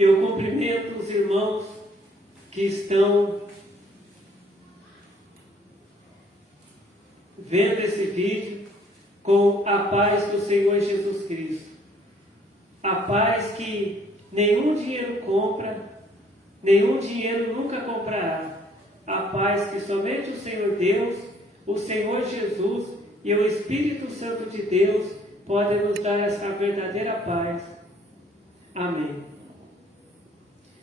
Eu cumprimento os irmãos que estão vendo esse vídeo com a paz do Senhor Jesus Cristo. A paz que nenhum dinheiro compra, nenhum dinheiro nunca comprará. A paz que somente o Senhor Deus, o Senhor Jesus e o Espírito Santo de Deus podem nos dar essa verdadeira paz. Amém.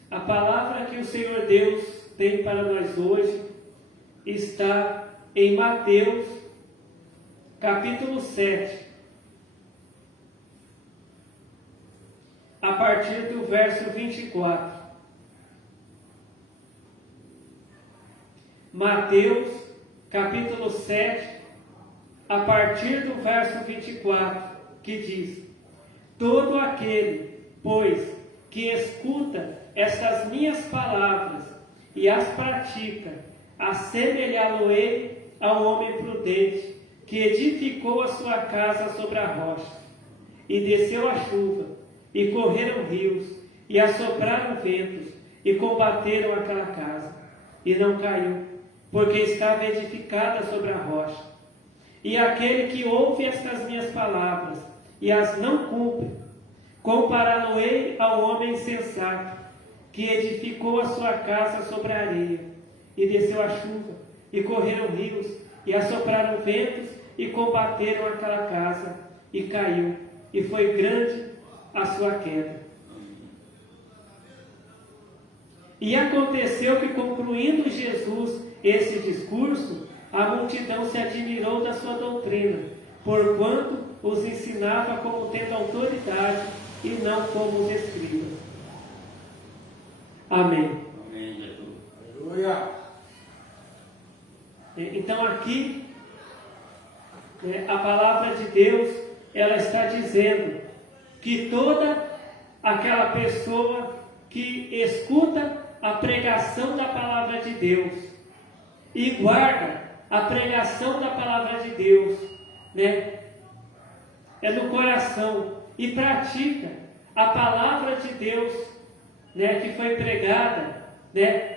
A palavra que o Senhor Deus tem para nós hoje está em Mateus, capítulo 7, a partir do verso 24. Mateus, capítulo 7, a partir do verso 24, que diz: Todo aquele, pois, que escuta estas minhas palavras e as pratica, assemelhá-lo-ei ao homem prudente, que edificou a sua casa sobre a rocha. E desceu a chuva, e correram rios, e assopraram ventos, e combateram aquela casa, e não caiu, porque estava edificada sobre a rocha. E aquele que ouve estas minhas palavras, e as não cumpre, compará-lo-ei ao homem insensato, que edificou a sua casa sobre a areia, e desceu a chuva, e correram rios, e assopraram ventos, e combateram aquela casa, e caiu, e foi grande a sua queda. E aconteceu que, concluindo Jesus esse discurso, a multidão se admirou da sua doutrina, porquanto os ensinava como tendo autoridade, e não como os escribas. Amém. Amém, Jesus. Aleluia. Então aqui, a palavra de Deus, ela está dizendo que toda aquela pessoa que escuta a pregação da palavra de Deus e guarda a pregação da palavra de Deus, é no coração, e pratica a palavra de Deus, que foi pregada,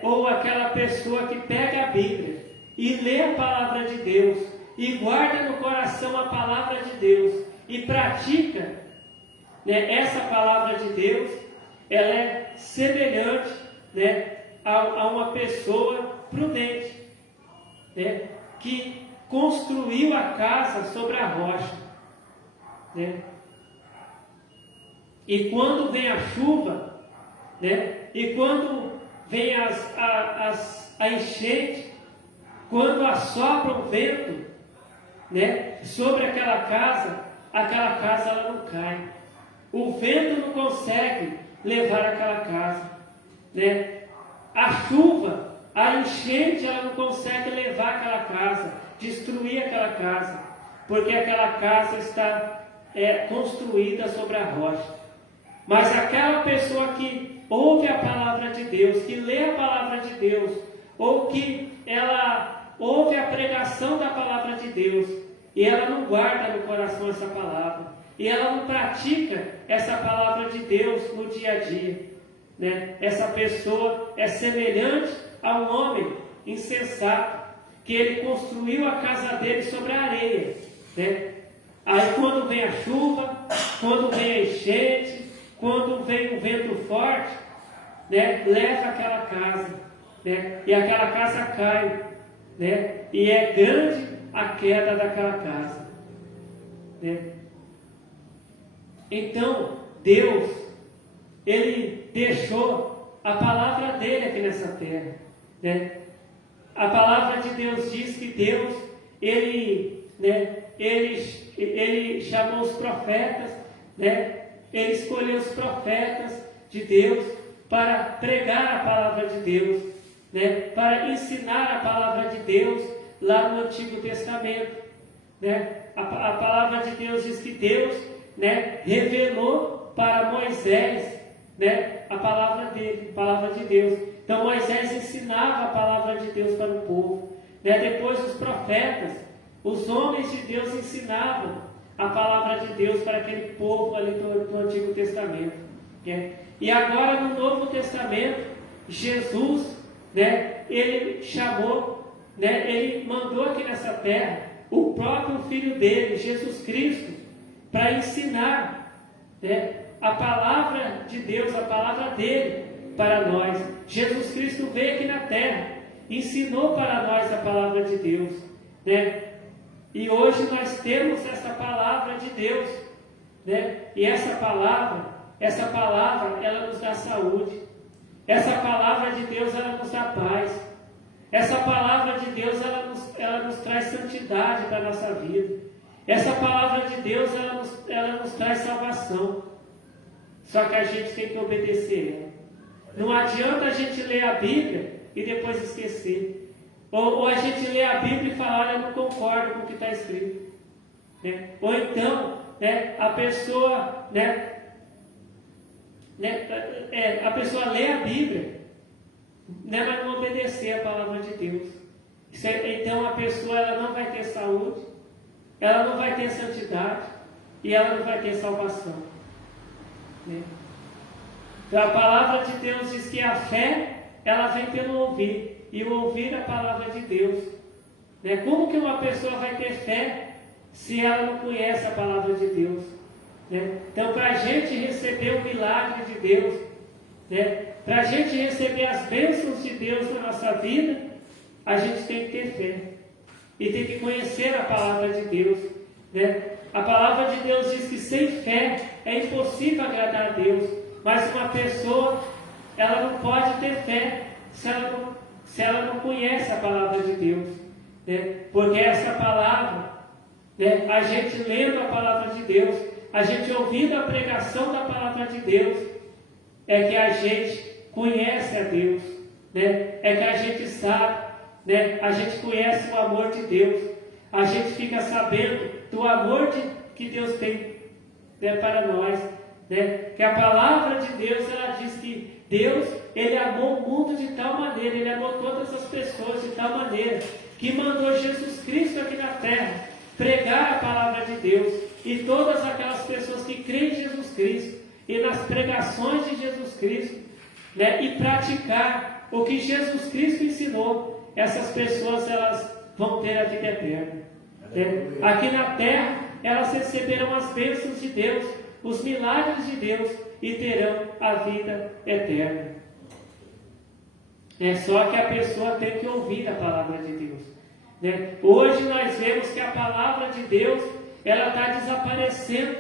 ou aquela pessoa que pega a Bíblia e lê a palavra de Deus e guarda no coração a palavra de Deus e pratica, essa palavra de Deus, ela é semelhante, a uma pessoa prudente, que construiu a casa sobre a rocha, E quando vem a chuva, e quando vem a enchente, quando assopra o vento, sobre aquela casa ela não cai. O vento não consegue levar aquela casa, A chuva, a enchente, ela não consegue levar aquela casa, destruir aquela casa, porque aquela casa está construída sobre a rocha. Mas aquela pessoa que ouve a palavra de Deus, que lê a palavra de Deus, ou que ela ouve a pregação da palavra de Deus, e ela não guarda no coração essa palavra, e ela não pratica essa palavra de Deus no dia a dia, Essa pessoa é semelhante a um homem insensato, que ele construiu a casa dele sobre a areia, Aí quando vem a chuva, quando vem a enchente, quando vem um vento forte, leva aquela casa, e aquela casa cai, e é grande a queda daquela casa, Então, Deus, Ele deixou a palavra dele aqui nessa terra, A palavra de Deus diz que Deus, Ele chamou os profetas, Ele escolheu os profetas de Deus para pregar a palavra de Deus, para ensinar a palavra de Deus lá no Antigo Testamento, A palavra de Deus diz que Deus, revelou para Moisés, a palavra dele, a palavra de Deus. Então Moisés ensinava a palavra de Deus para o povo, Depois os profetas, os homens de Deus ensinavam a palavra de Deus para aquele povo ali do Antigo Testamento. Né? E agora no Novo Testamento, Jesus, né, ele chamou, né, ele mandou aqui nessa terra o próprio Filho dele, Jesus Cristo, para ensinar, né, a palavra de Deus, a palavra dele para nós. Jesus Cristo veio aqui na terra, ensinou para nós a palavra de Deus, né? E hoje nós temos essa palavra de Deus, né? E essa palavra, ela nos dá saúde. Essa palavra de Deus, ela nos dá paz. Essa palavra de Deus, ela nos traz santidade para a nossa vida. Essa palavra de Deus, ela nos traz salvação. Só que a gente tem que obedecer ela. Não adianta a gente ler a Bíblia e depois esquecer. Ou a gente lê a Bíblia e fala, olha, eu não concordo com o que está escrito. Né? Ou então, né, a pessoa lê a Bíblia, né, mas não obedecer a palavra de Deus. Então a pessoa ela não vai ter saúde, ela não vai ter santidade e ela não vai ter salvação. Né? Então a palavra de Deus diz que a fé ela vem pelo ouvir, e o ouvir a palavra de Deus. Né? Como que uma pessoa vai ter fé se ela não conhece a palavra de Deus? Né? Então, para a gente receber o milagre de Deus, né? Para a gente receber as bênçãos de Deus na nossa vida, a gente tem que ter fé e tem que conhecer a palavra de Deus. Né? A palavra de Deus diz que sem fé é impossível agradar a Deus, mas uma pessoa ela não pode ter fé se ela não conhece a palavra de Deus. Né? Porque essa palavra, né, a gente lendo a palavra de Deus, a gente ouvindo a pregação da palavra de Deus, é que a gente conhece a Deus, né? É que a gente sabe, né? A gente conhece o amor de Deus, a gente fica sabendo do amor que Deus tem, né, para nós, né? Que a palavra de Deus, ela diz que Deus, Ele amou o mundo de tal maneira, Ele amou todas as pessoas de tal maneira, que mandou Jesus Cristo aqui na terra, pregar a palavra de Deus, e todas aquelas pessoas que creem em Jesus Cristo, e nas pregações de Jesus Cristo, né, e praticar o que Jesus Cristo ensinou, essas pessoas elas vão ter a vida eterna. Né? Aqui na terra, elas receberão as bênçãos de Deus, os milagres de Deus, e terão a vida eterna. É só que a pessoa tem que ouvir a palavra de Deus. Né? Hoje nós vemos que a palavra de Deus ela está desaparecendo,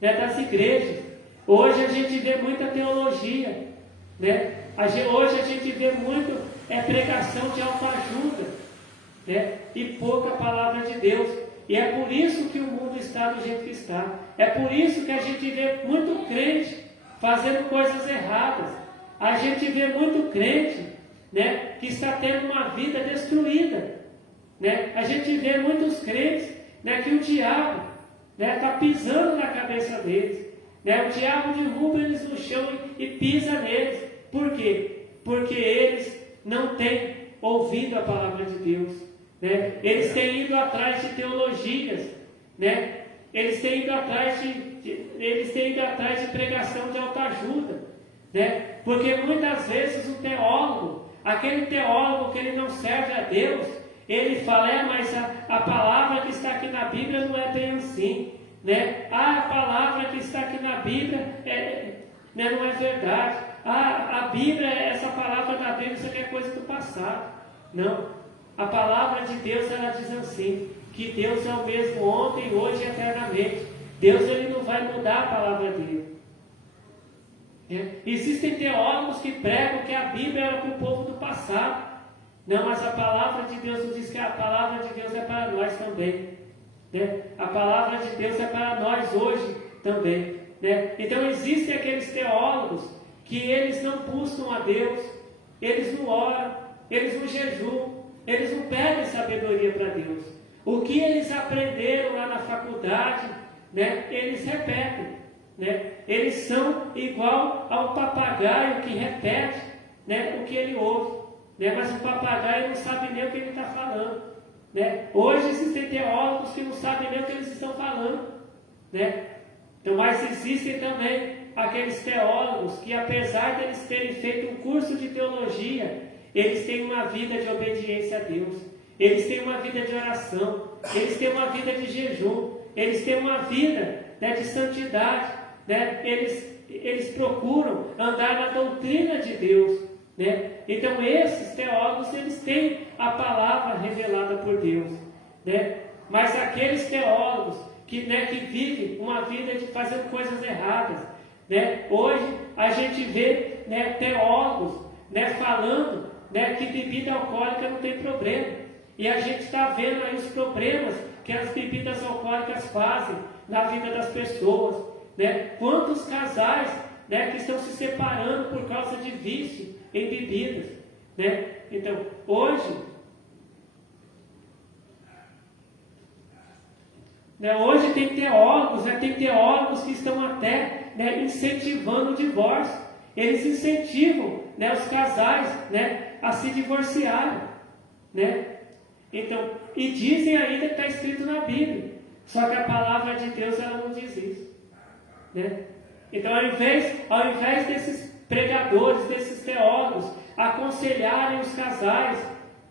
né, das igrejas. Hoje a gente vê muita teologia, né? Hoje a gente vê muito pregação de autoajuda, né? E pouca palavra de Deus. E é por isso que o mundo está do jeito que está. É por isso que a gente vê muito crente fazendo coisas erradas. A gente vê muito crente, né, que está tendo uma vida destruída. Né? A gente vê muitos crentes, né, que o diabo está pisando na cabeça deles. Né? O diabo derruba eles no chão e pisa neles. Por quê? Porque eles não têm ouvido a palavra de Deus. Né? Eles têm ido atrás de teologias. Né? Eles têm ido atrás de pregação de autoajuda. Né? Porque muitas vezes o teólogo, aquele teólogo que ele não serve a Deus, ele fala, mas a palavra que está aqui na Bíblia não é bem assim. Né? A palavra que está aqui na Bíblia não é verdade. A Bíblia, essa palavra da Bíblia, isso aqui é coisa do passado. Não. A palavra de Deus, ela diz assim, que Deus é o mesmo ontem, hoje e eternamente. Deus, ele não vai mudar a palavra dele. Existem teólogos que pregam que a Bíblia era para o povo do passado. Não, mas a palavra de Deus nos diz que a palavra de Deus é para nós também. Né? A palavra de Deus é para nós hoje também. Né? Então existem aqueles teólogos que eles não buscam a Deus, eles não oram, eles não jejuam, eles não pedem sabedoria para Deus. O que eles aprenderam lá na faculdade, né, eles repetem. Né? Eles são igual ao papagaio que repete, né, o que ele ouve. Né? Mas o papagaio não sabe nem o que ele está falando. Né? Hoje existem teólogos que não sabem nem o que eles estão falando. Né? Então, mas existem também aqueles teólogos que, apesar de eles terem feito um curso de teologia, eles têm uma vida de obediência a Deus, eles têm uma vida de oração, eles têm uma vida de jejum, eles têm uma vida, né, de santidade, né? Eles procuram andar na doutrina de Deus, né? Então esses teólogos, eles têm a palavra revelada por Deus, né? Mas aqueles teólogos que vivem uma vida de fazer coisas erradas, né? Hoje a gente vê, né, teólogos, né, falando, né, que bebida alcoólica não tem problema. E a gente está vendo aí os problemas que as bebidas alcoólicas fazem na vida das pessoas, né? Quantos casais, né, que estão se separando por causa de vício em bebidas, né? Então, hoje tem teólogos que estão até, né, incentivando o divórcio. Eles incentivam, né, os casais, né, a se divorciarem, né? Então, e dizem ainda que está escrito na Bíblia, só que a palavra de Deus, ela não diz isso, né? Então, ao invés desses pregadores, desses teólogos aconselharem os casais,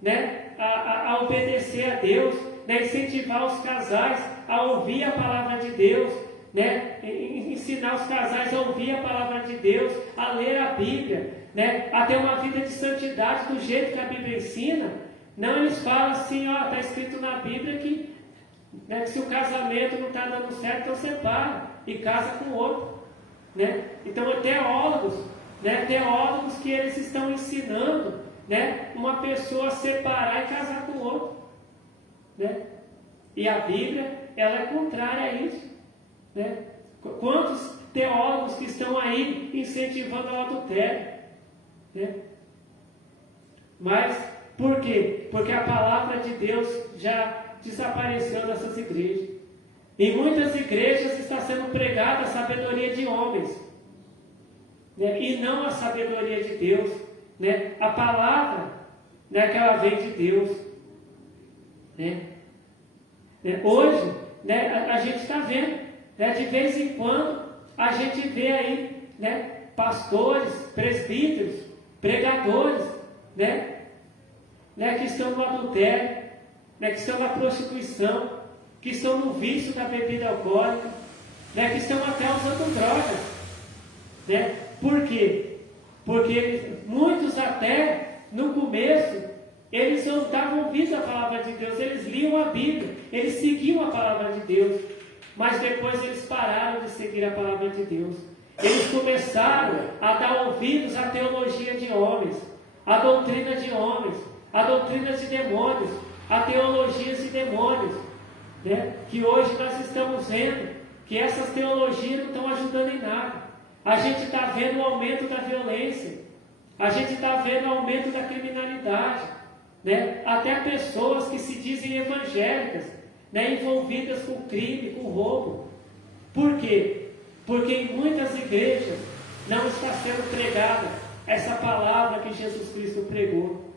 né, a obedecer a Deus, né, incentivar os casais a ouvir a palavra de Deus, né, ensinar os casais a ouvir a palavra de Deus, a ler a Bíblia, né, a ter uma vida de santidade do jeito que a Bíblia ensina. Não, eles falam assim, ó, está escrito na Bíblia que, né, que se o casamento não está dando certo, então separa e casa com outro, né? Então teólogos que eles estão ensinando, né, uma pessoa a separar e casar com outro, né? E a Bíblia, ela é contrária a isso, né? Quantos teólogos que estão aí incentivando o adultério, né? Mas por quê? Porque a palavra de Deus já desapareceu dessas igrejas. Em muitas igrejas está sendo pregada a sabedoria de homens, né? E não a sabedoria de Deus, né? A palavra, né, que ela vem de Deus, né? Hoje, né, a gente está vendo, né, de vez em quando a gente vê aí, né, pastores, presbíteros, pregadores, né, que estão no adultério, né, que estão na prostituição, que estão no vício da bebida alcoólica, né, que estão até usando drogas, né? Por quê? Porque muitos até no começo eles não estavam ouvindo a palavra de Deus, eles liam a Bíblia, eles seguiam a palavra de Deus, mas depois eles pararam de seguir a palavra de Deus. Eles começaram a dar ouvidos à teologia de homens, à doutrina de homens, a doutrinas de demônios, a teologias de demônios, né? Que hoje nós estamos vendo que essas teologias não estão ajudando em nada. A gente está vendo o aumento da violência, a gente está vendo o aumento da criminalidade, né? Até pessoas que se dizem evangélicas, né, envolvidas com crime, com roubo. Por quê? Porque em muitas igrejas não está sendo pregada essa palavra que Jesus Cristo pregou,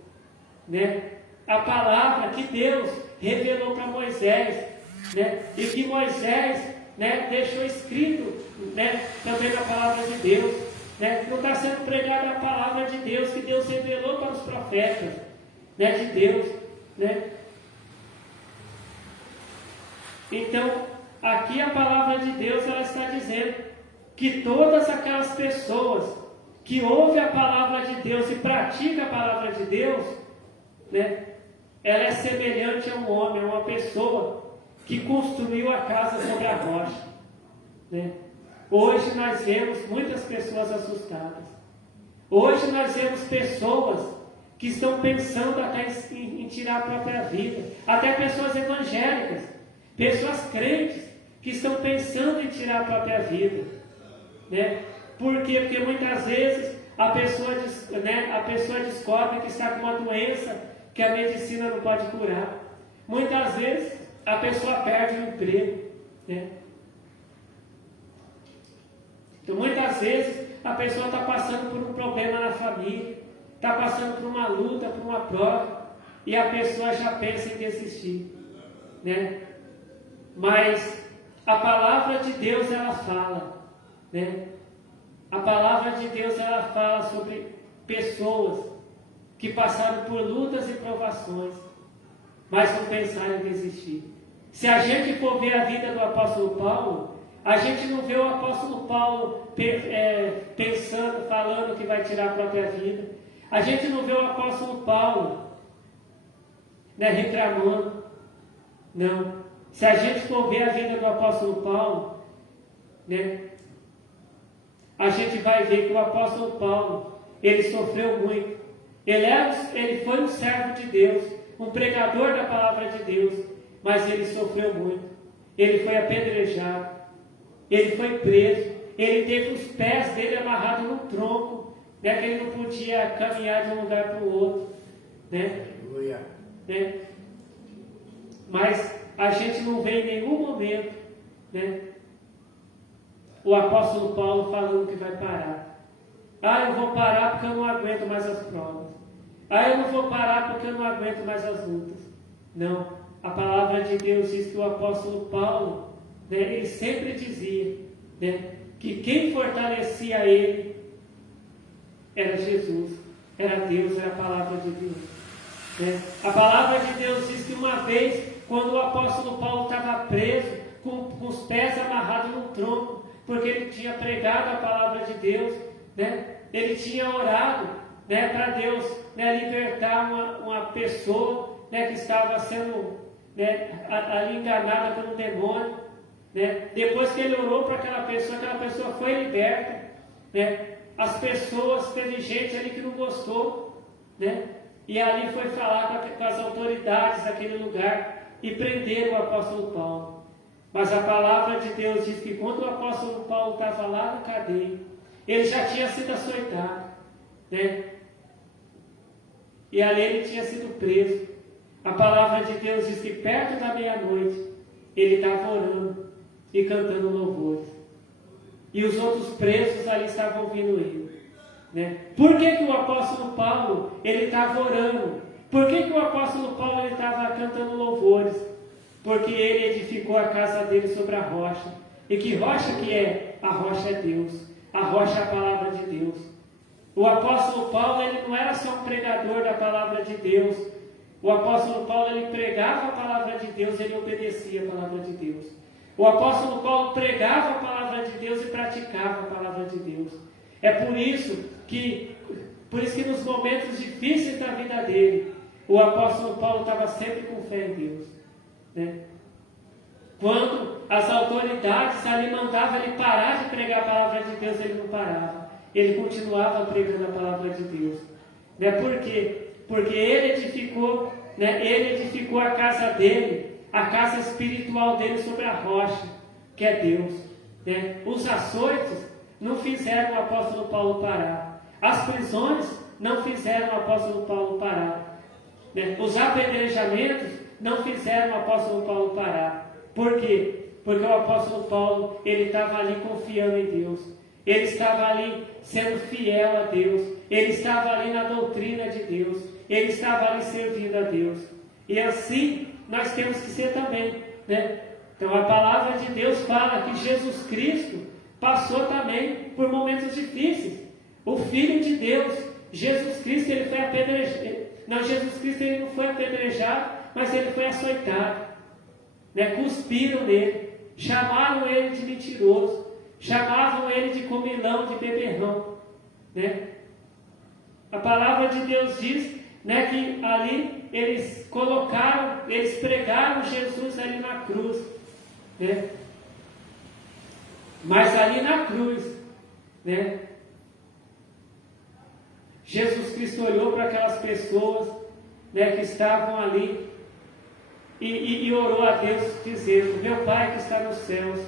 né? A palavra que Deus revelou para Moisés, né? E que Moisés, né, deixou escrito, né, também na palavra de Deus, né? Não está sendo pregada a palavra de Deus que Deus revelou para os profetas, né, de Deus, né? Então, aqui a palavra de Deus, ela está dizendo que todas aquelas pessoas que ouvem a palavra de Deus e praticam a palavra de Deus, né, ela é semelhante a um homem, a uma pessoa que construiu a casa sobre a rocha, né? Hoje nós vemos muitas pessoas assustadas. Hoje nós vemos pessoas que estão pensando até em tirar a própria vida, até pessoas evangélicas, pessoas crentes que estão pensando em tirar a própria vida, né? Por quê? Porque muitas vezes a pessoa descobre que está com uma doença que a medicina não pode curar. Muitas vezes a pessoa perde o emprego, né? Então muitas vezes a pessoa está passando por um problema na família, está passando por uma luta, por uma prova, e a pessoa já pensa em desistir, né? Mas a palavra de Deus, ela fala, né, A palavra de Deus, ela fala sobre pessoas que passaram por lutas e provações, mas não pensaram em desistir. Se a gente for ver a vida do apóstolo Paulo, a gente não vê o apóstolo Paulo pensando, falando que vai tirar a própria vida. A gente não vê o apóstolo Paulo reclamando. Não. Se a gente for ver a vida do apóstolo Paulo, a gente vai ver que o apóstolo Paulo, ele sofreu muito. Ele foi um servo de Deus, um pregador da palavra de Deus, mas ele sofreu muito. Ele foi apedrejado, ele foi preso, ele teve os pés dele amarrados no tronco, que ele não podia caminhar de um lugar para o outro. Mas a gente não vê em nenhum momento o apóstolo Paulo falando que vai parar. Eu vou parar porque eu não aguento mais as provas. Eu não vou parar porque eu não aguento mais as lutas. Não. A palavra de Deus diz que o apóstolo Paulo, ele sempre dizia que quem fortalecia ele era Jesus, era Deus, era a palavra de Deus. A palavra de Deus diz que uma vez, quando o apóstolo Paulo estava preso, com os pés amarrados no tronco, porque ele tinha pregado a palavra de Deus, ele tinha orado para Deus libertar uma pessoa que estava sendo ali enganada por um demônio. Depois que ele orou para aquela pessoa foi liberta. As pessoas, teve gente ali que não gostou, e ali foi falar com as autoridades daquele lugar e prenderam o apóstolo Paulo. Mas a palavra de Deus diz que quando o apóstolo Paulo estava lá na cadeia, ele já tinha sido açoitado, e ali ele tinha sido preso. A palavra de Deus diz que perto da meia-noite ele estava orando e cantando louvores, e os outros presos ali estavam ouvindo ele. Por que o apóstolo Paulo ele estava orando? Por que o apóstolo Paulo ele estava cantando louvores? Porque ele edificou a casa dele sobre a rocha. E que rocha que é? A rocha é Deus. A rocha é a palavra de Deus. O apóstolo Paulo ele não era só um pregador da palavra de Deus. O apóstolo Paulo ele pregava a palavra de Deus, ele obedecia a palavra de Deus. O apóstolo Paulo pregava a palavra de Deus e praticava a palavra de Deus. É por isso que nos momentos difíceis da vida dele, o apóstolo Paulo estava sempre com fé em Deus. Quando as autoridades ali mandavam ele parar de pregar a palavra de Deus, ele não parava. Ele continuava pregando a palavra de Deus. Por quê? Porque ele edificou a casa dele, a casa espiritual dele sobre a rocha, que é Deus. Os açoites não fizeram o apóstolo Paulo parar. As prisões não fizeram o apóstolo Paulo parar. Os apedrejamentos não fizeram o apóstolo Paulo parar. Por quê? Porque o apóstolo Paulo, ele estava ali confiando em Deus. Ele estava ali sendo fiel a Deus. Ele estava ali na doutrina de Deus. Ele estava ali servindo a Deus. E assim nós temos que ser também. Então a palavra de Deus fala que Jesus Cristo passou também por momentos difíceis. O Filho de Deus, Jesus Cristo, ele foi apedrejado. Não, Jesus Cristo ele não foi apedrejado, mas ele foi açoitado. Cuspiram nele, chamaram ele de mentiroso, chamavam ele de comilão, de beberrão. A palavra de Deus diz que ali eles pregaram Jesus ali na cruz. Mas ali na cruz, Jesus Cristo olhou para aquelas pessoas que estavam ali e orou a Deus dizendo: meu Pai que está nos céus,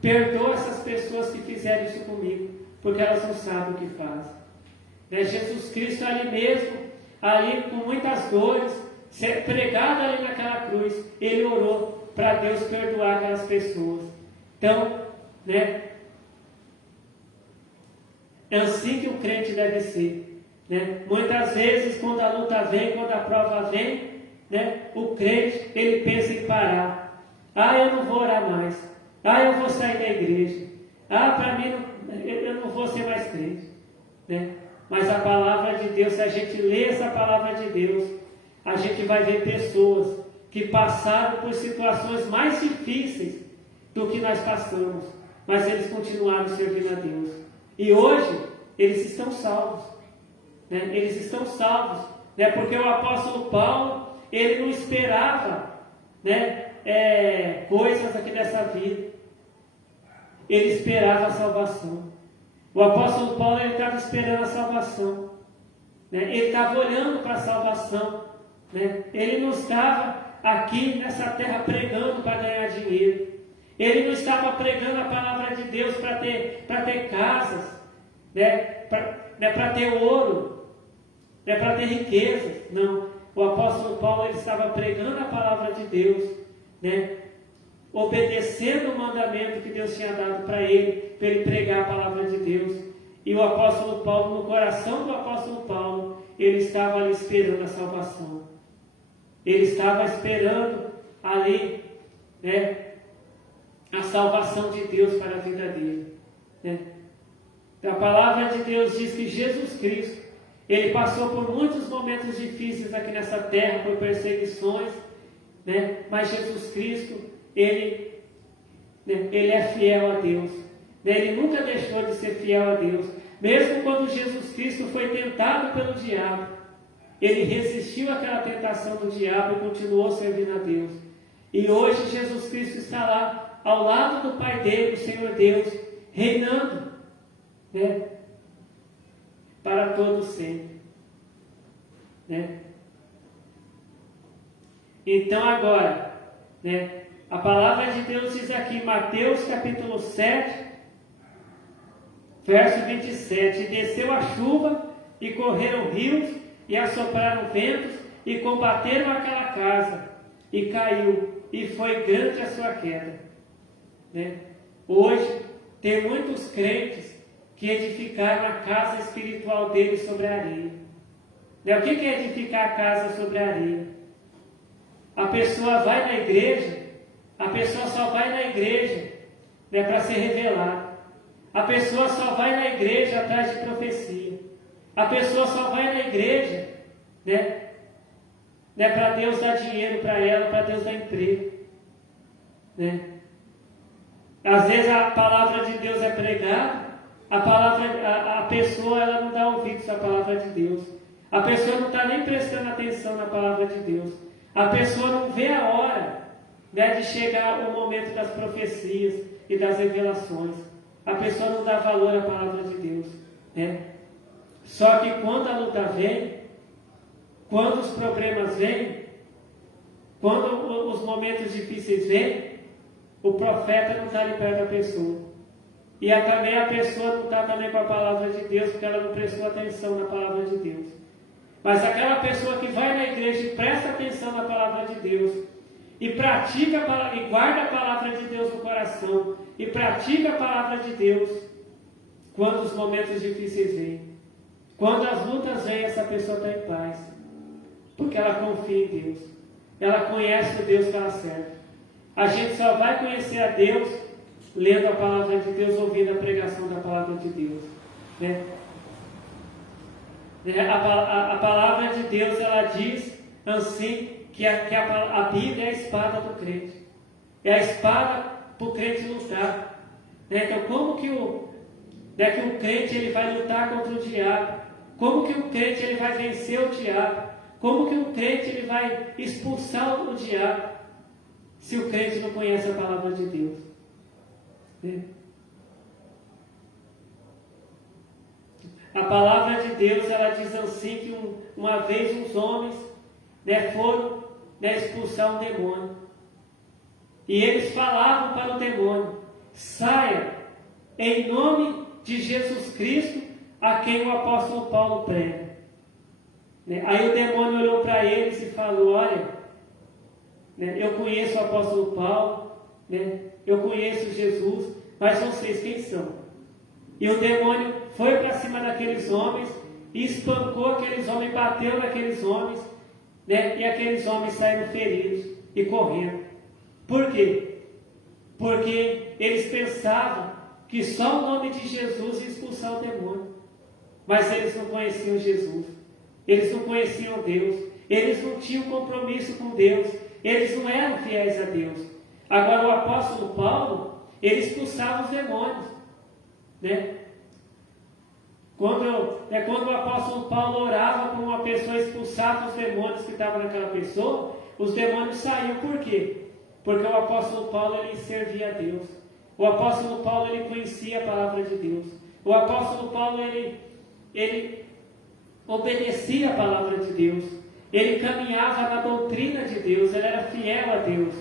perdoa essas pessoas que fizeram isso comigo, porque elas não sabem o que fazem. Jesus Cristo ali mesmo, ali com muitas dores, pregado ali naquela cruz, ele orou para Deus perdoar aquelas pessoas. Então, é assim que o crente deve ser. Muitas vezes, quando a luta vem, quando a prova vem, o crente, ele pensa em parar. Eu não vou orar mais. Eu vou sair da igreja. Para mim eu não vou ser mais crente, né? Mas a palavra de Deus, se a gente lê essa palavra de Deus, a gente vai ver pessoas que passaram por situações mais difíceis do que nós passamos, mas eles continuaram servindo a Deus. E hoje, eles estão salvos, né? Eles estão salvos, né? Porque o apóstolo Paulo, ele não esperava, né, coisas aqui dessa vida. Ele esperava a salvação. O apóstolo Paulo, ele estava esperando a salvação, né? Ele estava olhando para a salvação, né? Ele não estava aqui nessa terra pregando para ganhar dinheiro. Ele não estava pregando a palavra de Deus para ter casas, né? Para ter ouro, né? Para ter riquezas. Não. O apóstolo Paulo, ele estava pregando a palavra de Deus, né? Obedecendo o mandamento que Deus tinha dado para ele pregar a palavra de Deus. E o apóstolo Paulo, no coração do apóstolo Paulo, ele estava ali esperando a salvação. Ele estava esperando ali, né, a salvação de Deus para a vida dele, né? A palavra de Deus diz que Jesus Cristo, ele passou por muitos momentos difíceis aqui nessa terra, por perseguições, né? Mas Jesus Cristo, ele é fiel a Deus, né? Ele nunca deixou de ser fiel a Deus. Mesmo quando Jesus Cristo foi tentado pelo diabo, ele resistiu àquela tentação do diabo e continuou servindo a Deus. E hoje Jesus Cristo está lá, ao lado do Pai dele, o Senhor Deus, reinando, né, para todo sempre, né? Então agora, né, a palavra de Deus diz aqui em Mateus capítulo 7, verso 27, e desceu a chuva, e correram rios, e assopraram ventos, e combateram aquela casa, e caiu, e foi grande a sua queda, né? Hoje, tem muitos crentes que edificaram a casa espiritual deles sobre a areia, né? O que é edificar a casa sobre a areia? A pessoa vai na igreja, a pessoa só vai na igreja, né, para ser revelada. A pessoa só vai na igreja atrás de profecia. A pessoa só vai na igreja, né, para Deus dar dinheiro para ela, para Deus dar emprego, né? Às vezes a palavra de Deus é pregada, a pessoa ela não dá ouvidos à palavra de Deus. A pessoa não está nem prestando atenção na palavra de Deus. A pessoa não vê a hora, né, de chegar o momento das profecias e das revelações. A pessoa não dá valor à palavra de Deus, né? Só que quando a luta vem, quando os problemas vêm, quando os momentos difíceis vêm, o profeta não está ali perto da pessoa. E também a pessoa não está também com a palavra de Deus, porque ela não prestou atenção na palavra de Deus. Mas aquela pessoa que vai na igreja e presta atenção na palavra de Deus, e pratica e guarda a palavra de Deus no coração, e pratica a palavra de Deus, quando os momentos difíceis vêm, quando as lutas vêm, essa pessoa está em paz, porque ela confia em Deus, ela conhece o Deus que ela serve. A gente só vai conhecer a Deus lendo a palavra de Deus, ouvindo a pregação da palavra de Deus, né? A palavra de Deus, ela diz assim, que a Bíblia é a espada do crente. É a espada para o crente lutar, né? Então, como que o crente ele vai lutar contra o diabo? Como que o crente ele vai vencer o diabo? Como que o crente ele vai expulsar o diabo? Se o crente não conhece a palavra de Deus, né? A palavra de Deus, ela diz assim que uma vez uns homens, né, foram, né, expulsar um demônio. E eles falavam para o demônio: saia em nome de Jesus Cristo, a quem o apóstolo Paulo prega. Né? Aí o demônio olhou para eles e falou: olha, né, eu conheço o apóstolo Paulo, né, eu conheço Jesus, mas vocês quem são? E o demônio foi para cima daqueles homens, e espancou aqueles homens, bateu naqueles homens, né? E aqueles homens saíram feridos e correram. Por quê? Porque eles pensavam que só o nome de Jesus ia expulsar o demônio. Mas eles não conheciam Jesus, eles não conheciam Deus, eles não tinham compromisso com Deus, eles não eram fiéis a Deus. Agora o apóstolo Paulo, ele expulsava os demônios, né? Quando o apóstolo Paulo orava por uma pessoa, expulsava os demônios que estavam naquela pessoa, os demônios saíam. Por quê? Porque o apóstolo Paulo, ele servia a Deus. O apóstolo Paulo, ele conhecia a palavra de Deus. O apóstolo Paulo, ele obedecia a palavra de Deus. Ele caminhava na doutrina de Deus, ele era fiel a Deus,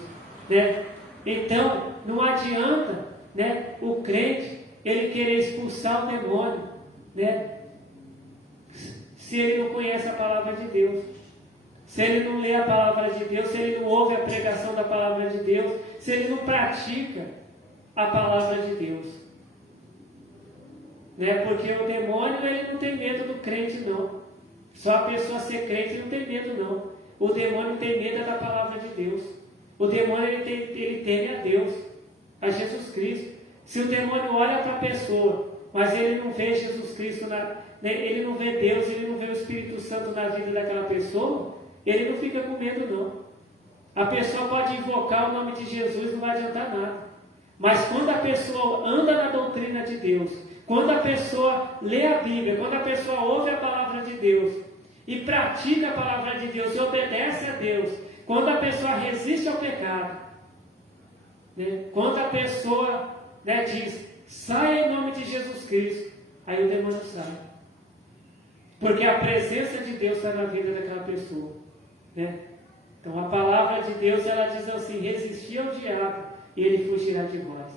né? Então, não adianta, né, o crente, ele querer expulsar o demônio, né, se ele não conhece a palavra de Deus, se ele não lê a palavra de Deus, se ele não ouve a pregação da palavra de Deus, se ele não pratica a palavra de Deus, né? Porque o demônio, ele não tem medo do crente, não. Só a pessoa ser crente não tem medo, não. O demônio tem medo da palavra de Deus. O demônio, ele teme a Deus, a Jesus Cristo. Se o demônio olha para a pessoa, mas ele não vê Jesus Cristo, ele não vê Deus, ele não vê o Espírito Santo na vida daquela pessoa, ele não fica com medo, não. A pessoa pode invocar o nome de Jesus, não vai adiantar nada. Mas quando a pessoa anda na doutrina de Deus, quando a pessoa lê a Bíblia, quando a pessoa ouve a palavra de Deus e pratica a palavra de Deus e obedece a Deus, quando a pessoa resiste ao pecado, né? Quando a pessoa, né, diz, sai em nome de Jesus Cristo, aí o demônio sai. Porque a presença de Deus está na vida daquela pessoa, né? Então a palavra de Deus, ela diz assim, resistir ao diabo e ele fugirá de vós,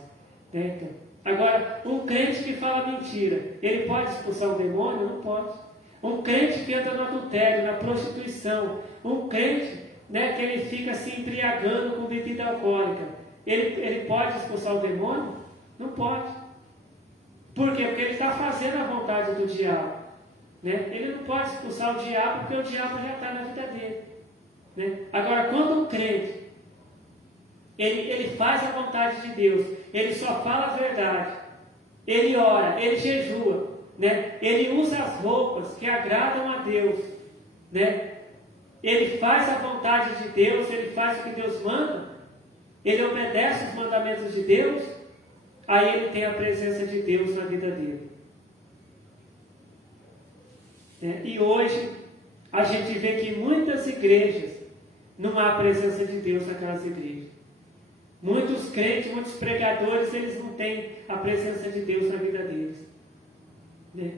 né? Então, agora, um crente que fala mentira, ele pode expulsar o demônio? Não pode. Um crente que entra no adultério, na prostituição, um crente, né, que ele fica se embriagando com bebida alcoólica, ele pode expulsar o demônio? Não pode. Por quê? Porque ele está fazendo a vontade do diabo, né? Ele não pode expulsar o diabo, porque o diabo já está na vida dele, né? Agora, quando um crente ele faz a vontade de Deus, ele só fala a verdade, ele ora, ele jejua, né? Ele usa as roupas que agradam a Deus, né? Ele faz a vontade de Deus, ele faz o que Deus manda, ele obedece os mandamentos de Deus, aí ele tem a presença de Deus na vida dele. E hoje a gente vê que muitas igrejas não há a presença de Deus naquelas igrejas. Muitos crentes, muitos pregadores, eles não têm a presença de Deus na vida deles, né?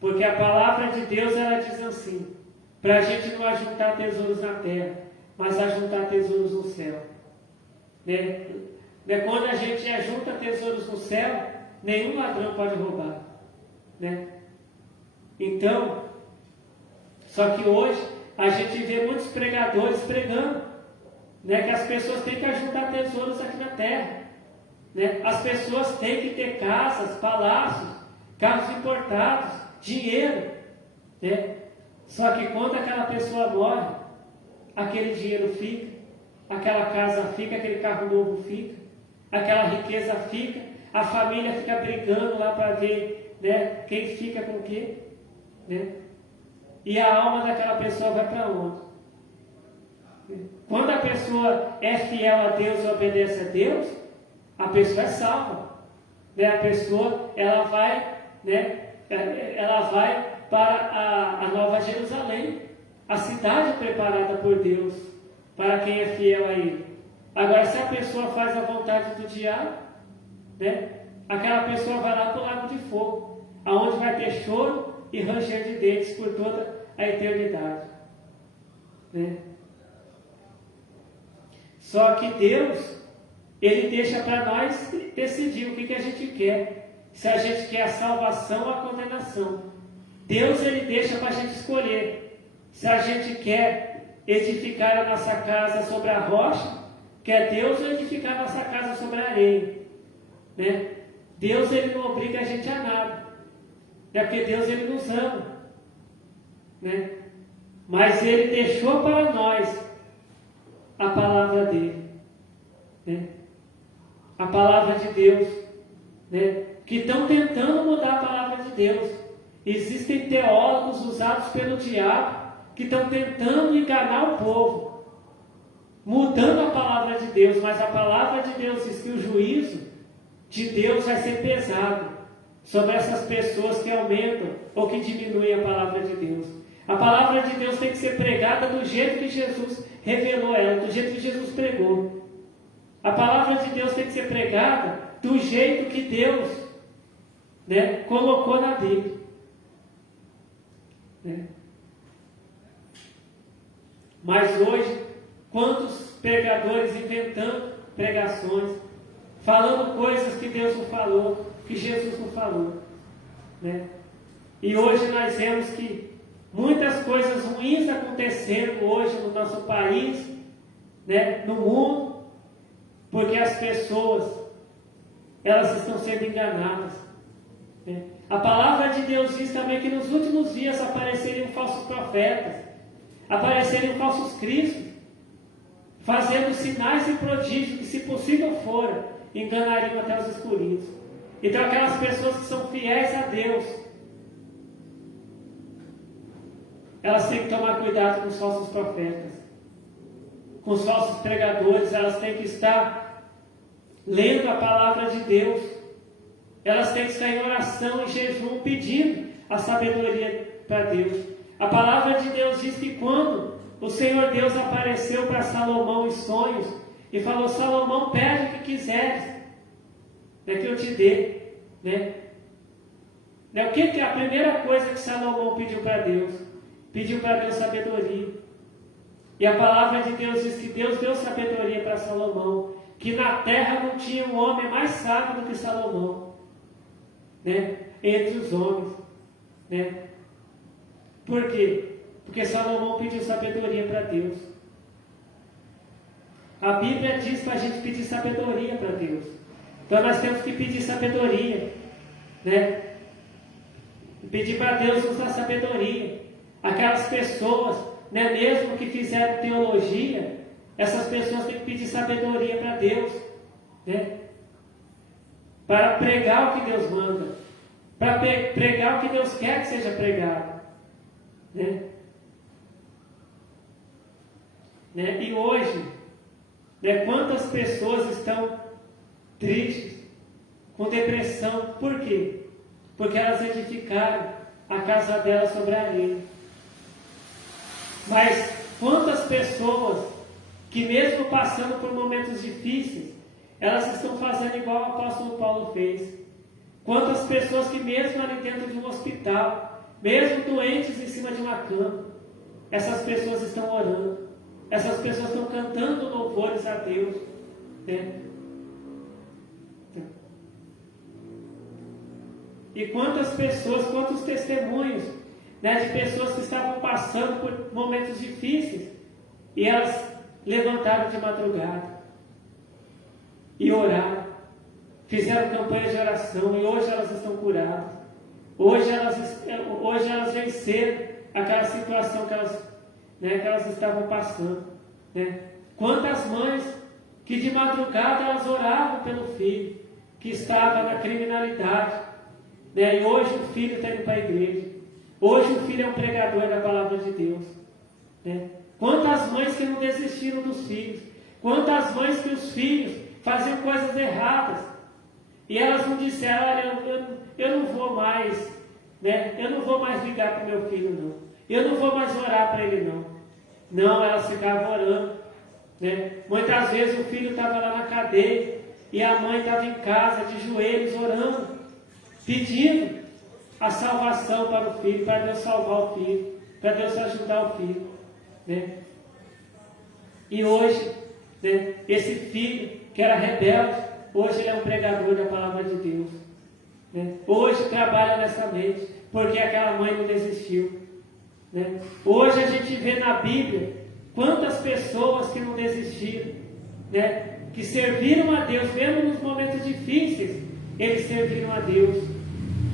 Porque a palavra de Deus, ela diz assim, para a gente não ajuntar tesouros na terra, mas ajuntar tesouros no céu, né? Quando a gente ajunta tesouros no céu, nenhum ladrão pode roubar, né? Então, só que hoje a gente vê muitos pregadores pregando, né, que as pessoas têm que ajuntar tesouros aqui na terra, né? As pessoas têm que ter casas, palácios, carros importados, dinheiro, né? Só que quando aquela pessoa morre, aquele dinheiro fica, aquela casa fica, aquele carro novo fica, aquela riqueza fica, a família fica brigando lá para ver, né, quem fica com o quê, né? E a alma daquela pessoa vai para onde? Quando a pessoa é fiel a Deus e obedece a Deus, a pessoa é salva, né? A pessoa, ela vai, né, ela vai para a Nova Jerusalém, a cidade preparada por Deus para quem é fiel a Ele. Agora, se a pessoa faz a vontade do diabo, né, aquela pessoa vai lá para o lago de fogo, aonde vai ter choro e ranger de dentes por toda a eternidade, né? Só que Deus, Ele deixa para nós decidir o que a gente quer, se a gente quer a salvação ou a condenação. Deus, Ele deixa para a gente escolher, se a gente quer edificar a nossa casa sobre a rocha, quer Deus ou edificar a nossa casa sobre a areia, né? Deus, Ele não obriga a gente a nada, é porque Deus, Ele nos ama, né? Mas Ele deixou para nós a palavra dele, né? A palavra de Deus, né? que estão tentando mudar a palavra de Deus. Existem teólogos usados pelo diabo que estão tentando enganar o povo, mudando a palavra de Deus, mas a palavra de Deus diz que o juízo de Deus vai ser pesado sobre essas pessoas que aumentam ou que diminuem a palavra de Deus. A palavra de Deus tem que ser pregada do jeito que Jesus revelou ela, do jeito que Jesus pregou. A palavra de Deus tem que ser pregada do jeito que Deus, né, colocou na Bíblia. Né? Mas hoje, quantos pregadores inventando pregações, falando coisas que Deus não falou, que Jesus não falou. Né? E hoje nós vemos que muitas coisas ruins acontecendo hoje no nosso país, né, no mundo, porque as pessoas, elas estão sendo enganadas. Né? A palavra de Deus diz também que nos últimos dias apareceriam falsos profetas, apareceriam falsos cristos, fazendo sinais e prodígios que, se possível for, enganariam até os escolhidos. Então aquelas pessoas que são fiéis a Deus, elas têm que tomar cuidado com os falsos profetas, com os falsos pregadores. Elas têm que estar lendo a palavra de Deus, elas têm que estar em oração e jejum, pedindo a sabedoria para Deus. A palavra de Deus diz que quando o Senhor Deus apareceu para Salomão em sonhos e falou: Salomão, pede o que quiseres, né, que eu te dê. Né? O que é a primeira coisa que Salomão pediu para Deus? Pediu para Deus sabedoria. E a palavra de Deus diz que Deus deu sabedoria para Salomão, que na terra não tinha um homem mais sábio do que Salomão, né, entre os homens. Né? Por quê? Porque Salomão pediu sabedoria para Deus. A Bíblia diz para a gente pedir sabedoria para Deus. Então nós temos que pedir sabedoria, né? Pedir para Deus nos dar sabedoria. Aquelas pessoas, né, mesmo que fizeram teologia, essas pessoas têm que pedir sabedoria para Deus, né? Para pregar o que Deus manda, para pregar o que Deus quer que seja pregado, né? E hoje, né, quantas pessoas estão tristes, com depressão? Por quê? Porque elas edificaram a casa delas sobre a areia. Mas quantas pessoas que, mesmo passando por momentos difíceis, elas estão fazendo igual o apóstolo Paulo fez? Quantas pessoas que, mesmo ali dentro de um hospital, mesmo doentes em cima de uma cama, essas pessoas estão orando, essas pessoas estão cantando louvores a Deus, né? E quantas pessoas, quantos testemunhos, né, de pessoas que estavam passando por momentos difíceis e elas levantaram de madrugada e oraram, fizeram campanhas de oração e hoje elas estão curadas. Hoje elas venceram aquela situação que elas estavam passando. Né? Quantas mães que de madrugada elas oravam pelo filho que estava na criminalidade, né? E hoje o filho está indo para a igreja. Hoje o filho é um pregador da palavra de Deus. Né? Quantas mães que não desistiram dos filhos, quantas mães que os filhos faziam coisas erradas e elas não disseram: olha, eu não vou mais, né? Eu não vou mais ligar para o meu filho, não. Eu não vou mais orar para ele, não. Não, elas ficavam orando. Né? Muitas vezes o filho estava lá na cadeia e a mãe estava em casa de joelhos orando, pedindo a salvação para o filho, para Deus salvar o filho, para Deus ajudar o filho. Né? E hoje, né, esse filho que era rebelde, hoje ele é um pregador da palavra de Deus. Né? Hoje trabalha nessa mente, porque aquela mãe não desistiu. Né? Hoje a gente vê na Bíblia quantas pessoas que não desistiram, né? Que serviram a Deus, mesmo nos momentos difíceis, eles serviram a Deus,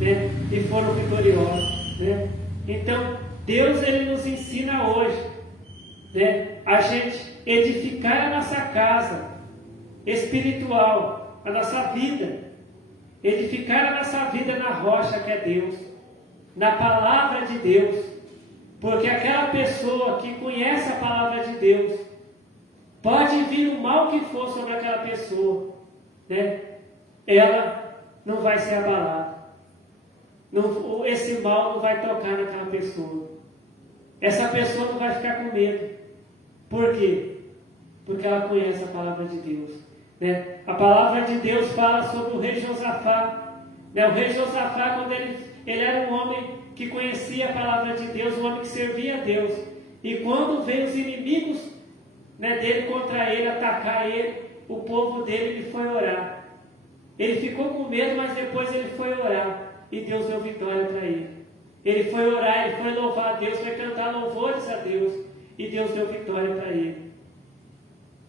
né? E foram vitoriosos. Né? Então, Deus ele nos ensina hoje, né? A gente edificar a nossa casa espiritual, a nossa vida, edificar a nossa vida na rocha que é Deus, na palavra de Deus, porque aquela pessoa que conhece a palavra de Deus, pode vir o mal que for sobre aquela pessoa, né? Ela não vai ser abalada. Esse mal não vai tocar naquela pessoa. Essa pessoa não vai ficar com medo. Por quê? Porque ela conhece a palavra de Deus, né? A palavra de Deus fala sobre o rei Josafá, né? O rei Josafá, quando ele era um homem que conhecia a palavra de Deus, um homem que servia a Deus. E quando veio os inimigos, né, dele contra ele, atacar ele, o povo dele, ele foi orar. Ele ficou com medo, mas depois ele foi orar. E Deus deu vitória para ele. Ele foi orar, ele foi louvar a Deus, foi cantar louvores a Deus. E Deus deu vitória para ele.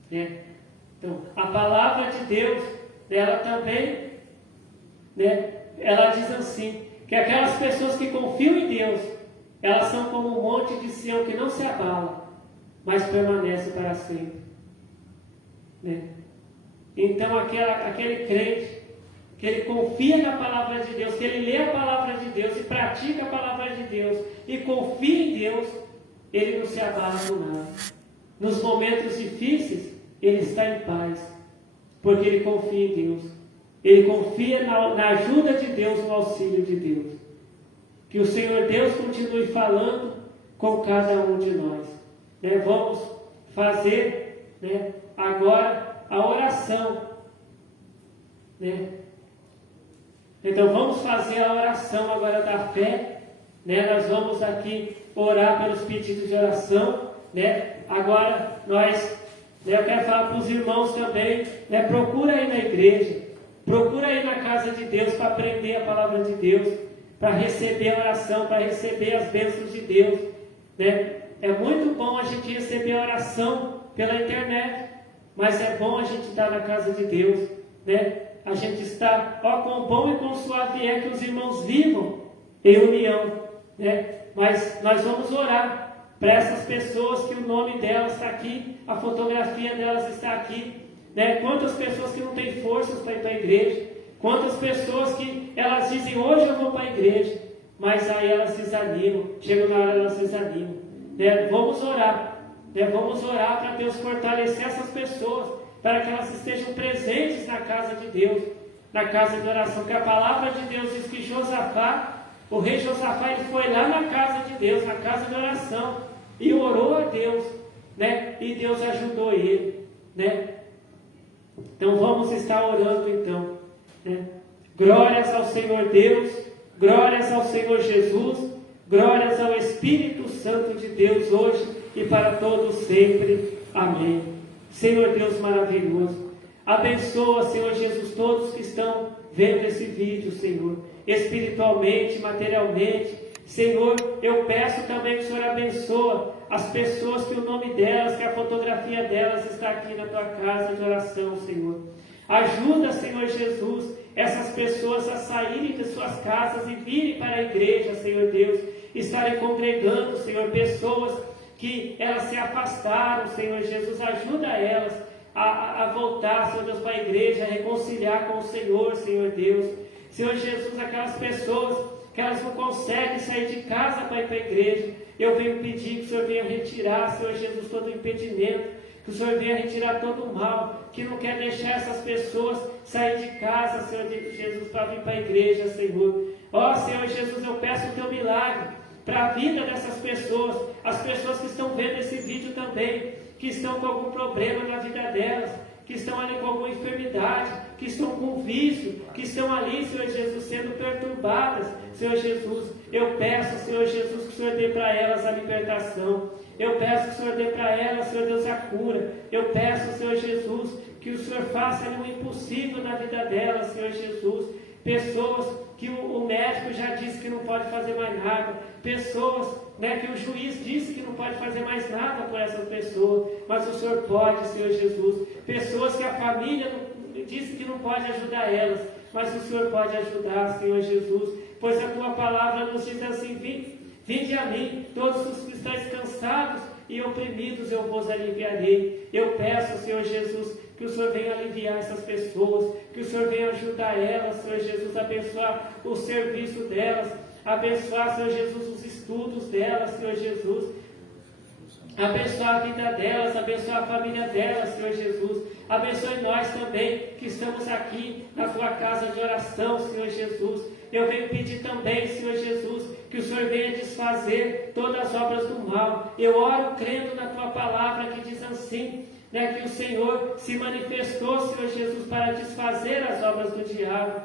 Né? Então, a palavra de Deus, ela também, né, ela diz assim, que aquelas pessoas que confiam em Deus, elas são como um monte de Sião que não se abala, mas permanece para sempre. Né? Então, aquele crente, que ele confia na palavra de Deus, que ele lê a palavra de Deus e pratica a palavra de Deus e confia em Deus, ele não se abala por nada. Nos momentos difíceis, ele está em paz, porque ele confia em Deus. Ele confia na ajuda de Deus, no auxílio de Deus. Que o Senhor Deus continue falando com cada um de nós. Né? Vamos fazer, né, agora a oração. Né? Então vamos fazer a oração agora da fé. Né? Nós vamos aqui orar pelos pedidos de oração. Né? Agora eu quero falar para os irmãos também. Né? Procura aí na igreja. Procura aí na casa de Deus para aprender a palavra de Deus, para receber a oração, para receber as bênçãos de Deus. Né? É muito bom a gente receber a oração pela internet, mas é bom a gente estar na casa de Deus. Né? A gente está, quão bom e quão suave é que os irmãos vivam em união. Né? Mas nós vamos orar para essas pessoas que o nome delas está aqui, a fotografia delas está aqui. Né? Quantas pessoas que não têm forças para ir para a igreja, quantas pessoas que elas dizem, hoje eu vou para a igreja, mas aí elas desanimam, chega na hora elas desanimam. Né? Vamos orar, né? Vamos orar para Deus fortalecer essas pessoas, para que elas estejam presentes na casa de Deus, na casa de oração, que a palavra de Deus diz que Josafá, o rei Josafá, ele foi lá na casa de Deus, na casa de oração, e orou a Deus, né? E Deus ajudou ele, né? Então vamos estar orando então. Né? Glórias ao Senhor Deus, glórias ao Senhor Jesus, glórias ao Espírito Santo de Deus hoje e para todos sempre. Amém. Senhor Deus maravilhoso, abençoa, Senhor Jesus, todos que estão vendo esse vídeo, Senhor, espiritualmente, materialmente. Senhor, eu peço também que o Senhor abençoe as pessoas que o nome delas, que a fotografia delas está aqui na tua casa de oração, Senhor. Ajuda, Senhor Jesus, essas pessoas a saírem de suas casas e virem para a igreja, Senhor Deus, estarem congregando, Senhor, pessoas que elas se afastaram, Senhor Jesus, ajuda elas a voltar, Senhor Deus, para a igreja, a reconciliar com o Senhor, Senhor Deus. Senhor Jesus, aquelas pessoas que elas não conseguem sair de casa para ir para a igreja, eu venho pedir que o Senhor venha retirar, Senhor Jesus, todo o impedimento, que o Senhor venha retirar todo o mal, que não quer deixar essas pessoas sair de casa, Senhor Jesus, para vir para a igreja, Senhor. Senhor Jesus, eu peço o teu milagre para a vida dessas pessoas, as pessoas que estão vendo esse vídeo também, que estão com algum problema na vida delas, que estão ali com alguma enfermidade, que estão com vício, que estão ali, Senhor Jesus, sendo perturbadas. Senhor Jesus, eu peço, Senhor Jesus, que o Senhor dê para elas a libertação. Eu peço que o Senhor dê para elas, Senhor Deus, a cura. Eu peço, Senhor Jesus, que o Senhor faça ali o impossível na vida delas, Senhor Jesus. Pessoas que o médico já disse que não pode fazer mais nada, pessoas, né, que o juiz disse que não pode fazer mais nada por essas pessoas, mas o Senhor pode, Senhor Jesus. Pessoas que a família disse que não pode ajudar elas, mas o Senhor pode ajudar, Senhor Jesus, pois a tua palavra nos diz assim: vinde a mim, todos os que estáis cansados e oprimidos, eu vos aliviarei. Eu peço, Senhor Jesus, que o Senhor venha aliviar essas pessoas, que o Senhor venha ajudar elas, Senhor Jesus, abençoar o serviço delas, abençoar, Senhor Jesus, os estudos delas, Senhor Jesus, abençoar a vida delas, abençoar a família delas, Senhor Jesus, abençoe nós também, que estamos aqui na Tua casa de oração, Senhor Jesus. Eu venho pedir também, Senhor Jesus, que o Senhor venha desfazer todas as obras do mal. Eu oro crendo na Tua palavra que diz assim, né, que o Senhor se manifestou, Senhor Jesus, para desfazer as obras do diabo.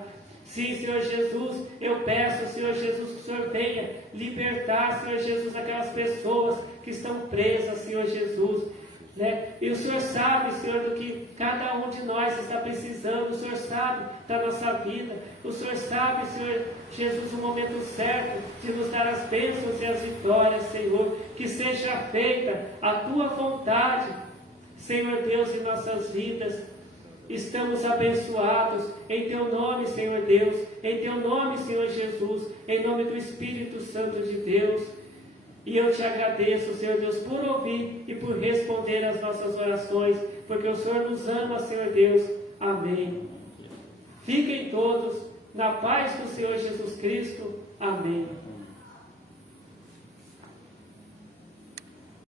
Sim, Senhor Jesus, eu peço, Senhor Jesus, que o Senhor venha libertar, Senhor Jesus, aquelas pessoas que estão presas, Senhor Jesus, né? E o Senhor sabe, Senhor, do que cada um de nós está precisando, o Senhor sabe da nossa vida, o Senhor sabe, Senhor Jesus, o momento certo de nos dar as bênçãos e as vitórias, Senhor, que seja feita a Tua vontade, Senhor Deus, em nossas vidas. Estamos abençoados em Teu nome, Senhor Deus, em Teu nome, Senhor Jesus, em nome do Espírito Santo de Deus. E eu Te agradeço, Senhor Deus, por ouvir e por responder às nossas orações, porque o Senhor nos ama, Senhor Deus. Amém. Fiquem todos na paz do Senhor Jesus Cristo. Amém.